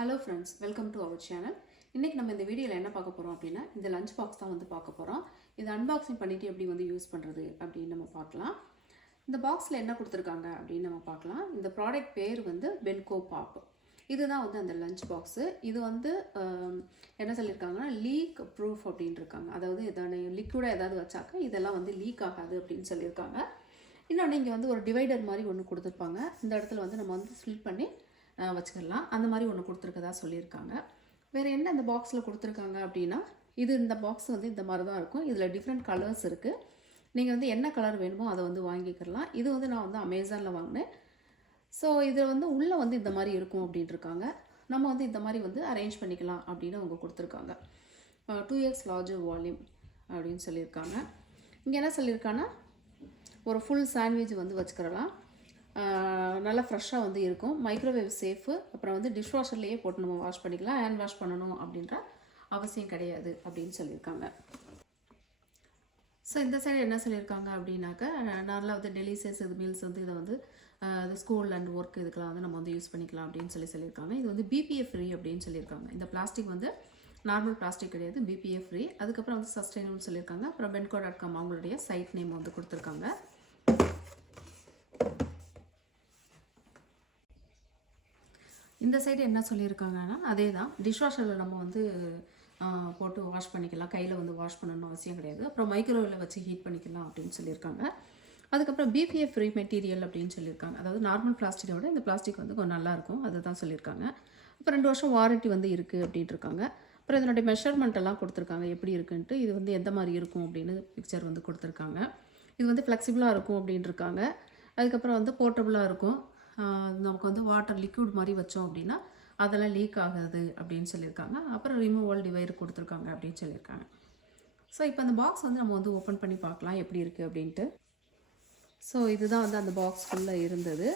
Hello friends, welcome to our channel. இன்னைக்கு நம்ம இந்த வீடியோல என்ன பார்க்க போறோம் அப்படினா இந்த லஞ்ச் பாக்ஸ் தான் வந்து பார்க்க போறோம். இது அன்பாக்சிங் பண்ணிட்டு எப்படி வந்து யூஸ் பண்றது அப்படி நம்ம பார்க்கலாம். இந்த பாக்ஸ்ல என்ன கொடுத்திருக்காங்க அப்படி நம்ம பார்க்கலாம். இந்த ப்ராடக்ட் பேர் வந்து பென்கோ பாப். இதுதான் வந்து அந்த லஞ்ச் பாக்ஸ். இது வந்து என்ன சொல்லிருக்காங்கன்னா லீக் ப்ரூஃப் அப்படினு இருக்காங்க. அதாவது ஏதாவது லிக்விடா ஏதாவது வச்சாக்க இதெல்லாம் வந்து லீக் ஆகாது அப்படினு சொல்லிருக்காங்க. இன்னொன்னு இங்க வந்து ஒரு டிவைடர் மாதிரி ஒன்னு கொடுத்திருப்பாங்க. இந்த இடத்துல வந்து நம்ம வந்து ஃபில் பண்ணி வச்சுக்கலாம். அந்த மாதிரி ஒன்று கொடுத்துருக்கதா சொல்லியிருக்காங்க. வேறு என்ன இந்த பாக்ஸில் கொடுத்துருக்காங்க அப்படின்னா இந்த பாக்ஸ் வந்து இந்த மாதிரி தான் இருக்கும். இதில் டிஃப்ரெண்ட் கலர்ஸ் இருக்குது. நீங்கள் வந்து என்ன கலர் வேணுமோ அதை வந்து வாங்கிக்கலாம். இது வந்து நான் வந்து அமேசானில் வாங்கினேன். ஸோ இதில் வந்து உள்ளே வந்து இந்த மாதிரி இருக்கும் அப்படின்ட்டுருக்காங்க. நம்ம வந்து இந்த மாதிரி வந்து அரேஞ்ச் பண்ணிக்கலாம் அப்படின்னு அவங்க கொடுத்துருக்காங்க. 2x லார்ஜர் வால்யூம் அப்படின்னு சொல்லியிருக்காங்க. இங்கே என்ன சொல்லியிருக்காங்கன்னா ஒரு ஃபுல் சாண்ட்விச் வந்து வச்சுக்கிறலாம். நல்லா ஃப்ரெஷ்ஷாக வந்து இருக்கும். Microwave safe. அப்புறம் வந்து டிஷ்வாஷர்லேயே போட்டு நம்ம வாஷ் பண்ணிக்கலாம். ஹேண்ட் வாஷ் பண்ணணும் அப்படின்ற அவசியம் கிடையாது அப்படின்னு சொல்லியிருக்காங்க. ஸோ இந்த சைடு என்ன சொல்லியிருக்காங்க அப்படின்னாக்கா நல்லா வந்து டெலிசியஸ் இது மீல்ஸ் வந்து இதை வந்து ஸ்கூல் அண்ட் ஒர்க் இதுக்கெல்லாம் வந்து நம்ம வந்து யூஸ் பண்ணிக்கலாம் அப்படின்னு சொல்லியிருக்காங்க. இது வந்து பிபிஏ ஃப்ரீ அப்படின்னு சொல்லியிருக்காங்க. இந்த பிளாஸ்டிக் வந்து நார்மல் பிளாஸ்டிக் கிடையாது, பிபிஏ ஃப்ரீ. அதுக்கப்புறம் வந்து சஸ்டைனபிள் சொல்லியிருக்காங்க. அப்புறம் benco.com அவங்களுடைய சைட் நேம் வந்து கொடுத்துருக்காங்க. இந்த சைடு என்ன சொல்லியிருக்காங்கன்னா அதே தான், டிஷ்வாஷரில் நம்ம வந்து போட்டு வாஷ் பண்ணிக்கலாம். கையில் வந்து வாஷ் பண்ணணும்னு அவசியம் கிடையாது. அப்புறம் மைக்ரோவேவில் வச்சு ஹீட் பண்ணிக்கலாம் அப்படின்னு சொல்லியிருக்காங்க. அதுக்கப்புறம் பிபிஏ ஃப்ரீ மெட்டீரியல் அப்படின்னு சொல்லியிருக்காங்க. அதாவது நார்மல் பிளாஸ்டிக்கை விட இந்த பிளாஸ்டிக் வந்து கொஞ்சம் நல்லாயிருக்கும், அதுதான் சொல்லியிருக்காங்க. அப்புறம் 2 வருஷம் வாரண்ட்டி வந்து இருக்குது அப்படின்ட்டு இருக்காங்க. அப்புறம் இதனுடைய மெஷர்மெண்ட் எல்லாம் கொடுத்துருக்காங்க எப்படி இருக்குன்ட்டு. இது வந்து எந்த மாதிரி இருக்கும் அப்படின்னு பிக்சர் வந்து கொடுத்துருக்காங்க. இது வந்து ஃப்ளெக்சிபிளாக இருக்கும் அப்படின்ட்டு இருக்காங்க. அதுக்கப்புறம் வந்து போர்ட்டபுளாக இருக்கும். நமக்கு வந்து வாட்டர் லிக்விட் மாதிரி வச்சோம் அப்படின்னா அதெல்லாம் லீக் ஆகாது அப்படின்னு சொல்லியிருக்காங்க. அப்புறம் ரிமூவல் டிவைஸ் கொடுத்துருக்காங்க அப்படின்னு சொல்லியிருக்காங்க. ஸோ இப்போ அந்த பாக்ஸ் வந்து நம்ம வந்து ஓப்பன் பண்ணி பார்க்கலாம் எப்படி இருக்குது அப்படின்ட்டு. ஸோ இதுதான் வந்து அந்த பாக்ஸ் ஃபுல்லாக இருந்தது.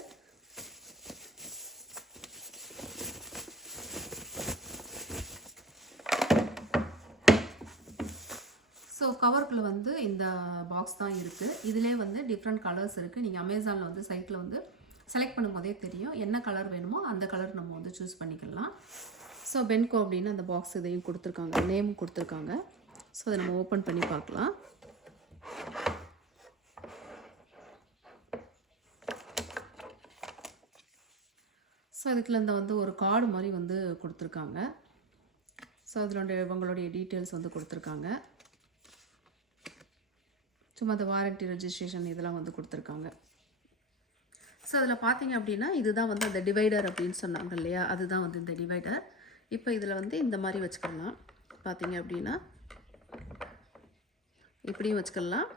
ஸோ கவருக்குள்ளே வந்து இந்த பாக்ஸ் தான் இருக்குது. இதிலே வந்து டிஃப்ரெண்ட் கலர்ஸ் இருக்குது. நீங்கள் அமேசானில் வந்து சைட்டில் வந்து செலக்ட் பண்ணும்போதே தெரியும் என்ன கலர் வேணுமோ அந்த கலர் நம்ம வந்து சூஸ் பண்ணிக்கலாம். ஸோ பென்கோ அப்படின்னு அந்த பாக்ஸ் இதையும் கொடுத்துருக்காங்க, நேமும் கொடுத்துருக்காங்க. ஸோ அதை நம்ம ஓப்பன் பண்ணி பார்க்கலாம். ஸோ அதுக்குள்ள இந்த வந்து ஒரு கார்டு மாதிரி வந்து கொடுத்துருக்காங்க. ஸோ அதில் இவங்களுடைய டீட்டெயில்ஸ் வந்து கொடுத்துருக்காங்க. சும்மா அந்த வாரண்ட்டி ரெஜிஸ்ட்ரேஷன் இதெல்லாம் வந்து கொடுத்துருக்காங்க. ஸோ அதில் பார்த்தீங்க அப்படின்னா இதுதான் வந்து அந்த டிவைடர் அப்படின்னு சொன்னாங்க இல்லையா, அதுதான் வந்து இந்த டிவைடர். இப்போ இதில் வந்து இந்த மாதிரி வச்சுக்கலாம். பார்த்தீங்க அப்படின்னா இப்படியும் வச்சுக்கலாம்.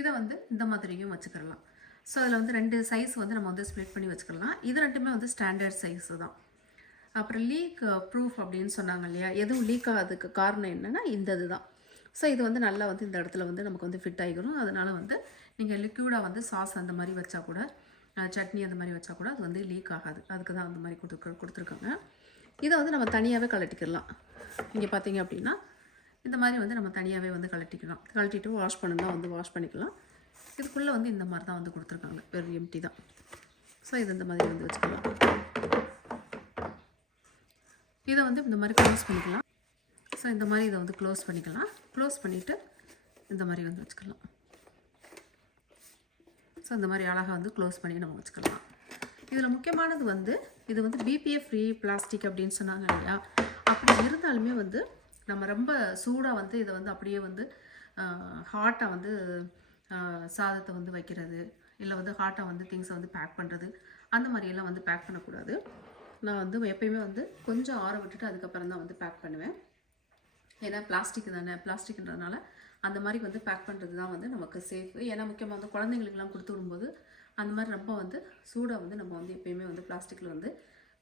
இதை வந்து இந்த மாதிரியும் வச்சுக்கலாம். ஸோ அதில் வந்து 2 சைஸ் வந்து நம்ம வந்து ஸ்ப்ளிட் பண்ணி வச்சுக்கலாம். இது ரெண்டுமே வந்து ஸ்டாண்டர்ட் சைஸு தான். அப்புறம் லீக் ப்ரூஃப் அப்படின்னு சொன்னாங்க இல்லையா, எதுவும் லீக் ஆகிறதுக்கு காரணம் என்னென்னா இந்த இதுதான். ஸோ இது வந்து நல்லா வந்து இந்த இடத்துல வந்து நமக்கு வந்து ஃபிட் ஆகிக்கணும். அதனால் வந்து நீங்கள் லிக்விடாக வந்து சாஸ் அந்த மாதிரி வச்சா கூட, சட்னி அந்த மாதிரி வச்சா கூட அது வந்து லீக் ஆகாது. அதுக்கு தான் அந்த மாதிரி கொடுத்துருக்காங்க. இதை வந்து நம்ம தனியாகவே கலட்டிக்கலாம். இங்கே பார்த்தீங்க அப்படின்னா இந்த மாதிரி வந்து நம்ம தனியாகவே வந்து கலட்டிக்கலாம். கலட்டிட்டு வாஷ் பண்ணணும்னா வந்து வாஷ் பண்ணிக்கலாம். இதுக்குள்ளே வந்து இந்த மாதிரி தான் வந்து கொடுத்துருக்காங்க, வெறும் எம்டி தான். ஸோ இது இந்த மாதிரி வந்து வச்சுக்கலாம். இதை வந்து இந்த மாதிரி க்ளோஸ் பண்ணிக்கலாம். ஸோ இந்த மாதிரி இதை வந்து க்ளோஸ் பண்ணிக்கலாம். க்ளோஸ் பண்ணிவிட்டு இந்த மாதிரி வந்து வச்சுக்கலாம். ஸோ இந்த மாதிரி அழகாக வந்து க்ளோஸ் பண்ணி நம்ம வச்சுக்கலாம். இதில் முக்கியமானது வந்து இது வந்து பிபிஏ ஃப்ரீ பிளாஸ்டிக் அப்படின்னு சொன்னாங்க இல்லையா. அப்படி இருந்தாலுமே வந்து நம்ம ரொம்ப சூடாக வந்து இதை வந்து அப்படியே வந்து ஹாட்டாக வந்து சாதத்தை வந்து வைக்கிறது, இல்லை வந்து ஹாட்டாக வந்து திங்ஸை வந்து பேக் பண்ணுறது, அந்த மாதிரியெல்லாம் வந்து பேக் பண்ணக்கூடாது. நான் வந்து எப்பயுமே வந்து கொஞ்சம் ஆற விட்டுட்டு அதுக்கப்புறம் தான் வந்து பேக் பண்ணுவேன். ஏன்னா பிளாஸ்டிக் தானே, பிளாஸ்டிக்ன்றதுனால அந்த மாதிரி வந்து பேக் பண்ணுறது தான் வந்து நமக்கு சேஃபு. ஏன்னா முக்கியமாக வந்து குழந்தைங்களுக்கெல்லாம் கொடுத்து விடும்போது அந்த மாதிரி ரொம்ப வந்து சூடாக வந்து நம்ம வந்து எப்பயுமே வந்து பிளாஸ்டிக்கில் வந்து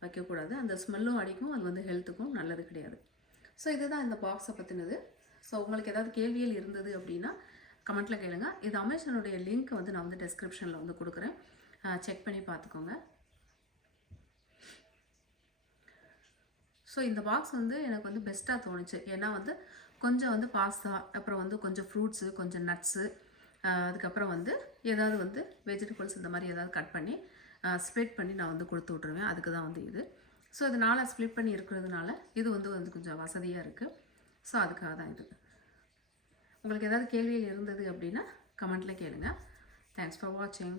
வைக்கக்கூடாது. அந்த ஸ்மெல்லும் அடிக்கும், அது வந்து ஹெல்த்துக்கும் நல்லது கிடையாது. ஸோ இதுதான் இந்த பாக்ஸை பற்றினது. ஸோ உங்களுக்கு ஏதாவது கேள்விகள் இருந்தது அப்படின்னா கமெண்ட்டில் கேளுங்க. இது அமேசானுடைய லிங்க் வந்து நான் வந்து டெஸ்கிரிப்ஷனில் வந்து கொடுக்குறேன், செக் பண்ணி பார்த்துக்கோங்க. ஸோ இந்த பாக்ஸ் வந்து எனக்கு வந்து பெஸ்ட்டாக தோணுச்சு. ஏன்னா வந்து கொஞ்சம் வந்து பாஸ்தா, அப்புறம் வந்து கொஞ்சம் ஃப்ரூட்ஸு, கொஞ்சம் நட்ஸு, அதுக்கப்புறம் வந்து ஏதாவது வந்து வெஜிடபிள்ஸ் இந்த மாதிரி ஏதாவது கட் பண்ணி ஸ்ப்ளிட் பண்ணி நான் வந்து கொடுத்து விட்ருவேன். அதுக்கு தான் வந்து இது. ஸோ இது 4 ஸ்ப்ளிட் பண்ணி இருக்கிறதுனால இது வந்து கொஞ்சம் வசதியாக இருக்குது. ஸோ அதுக்காக தான் இது. உங்களுக்கு ஏதாவது கேள்விகள் இருந்தது அப்படின்னா கமெண்ட்டில் கேளுங்க. தேங்க்ஸ் ஃபார் வாட்சிங்.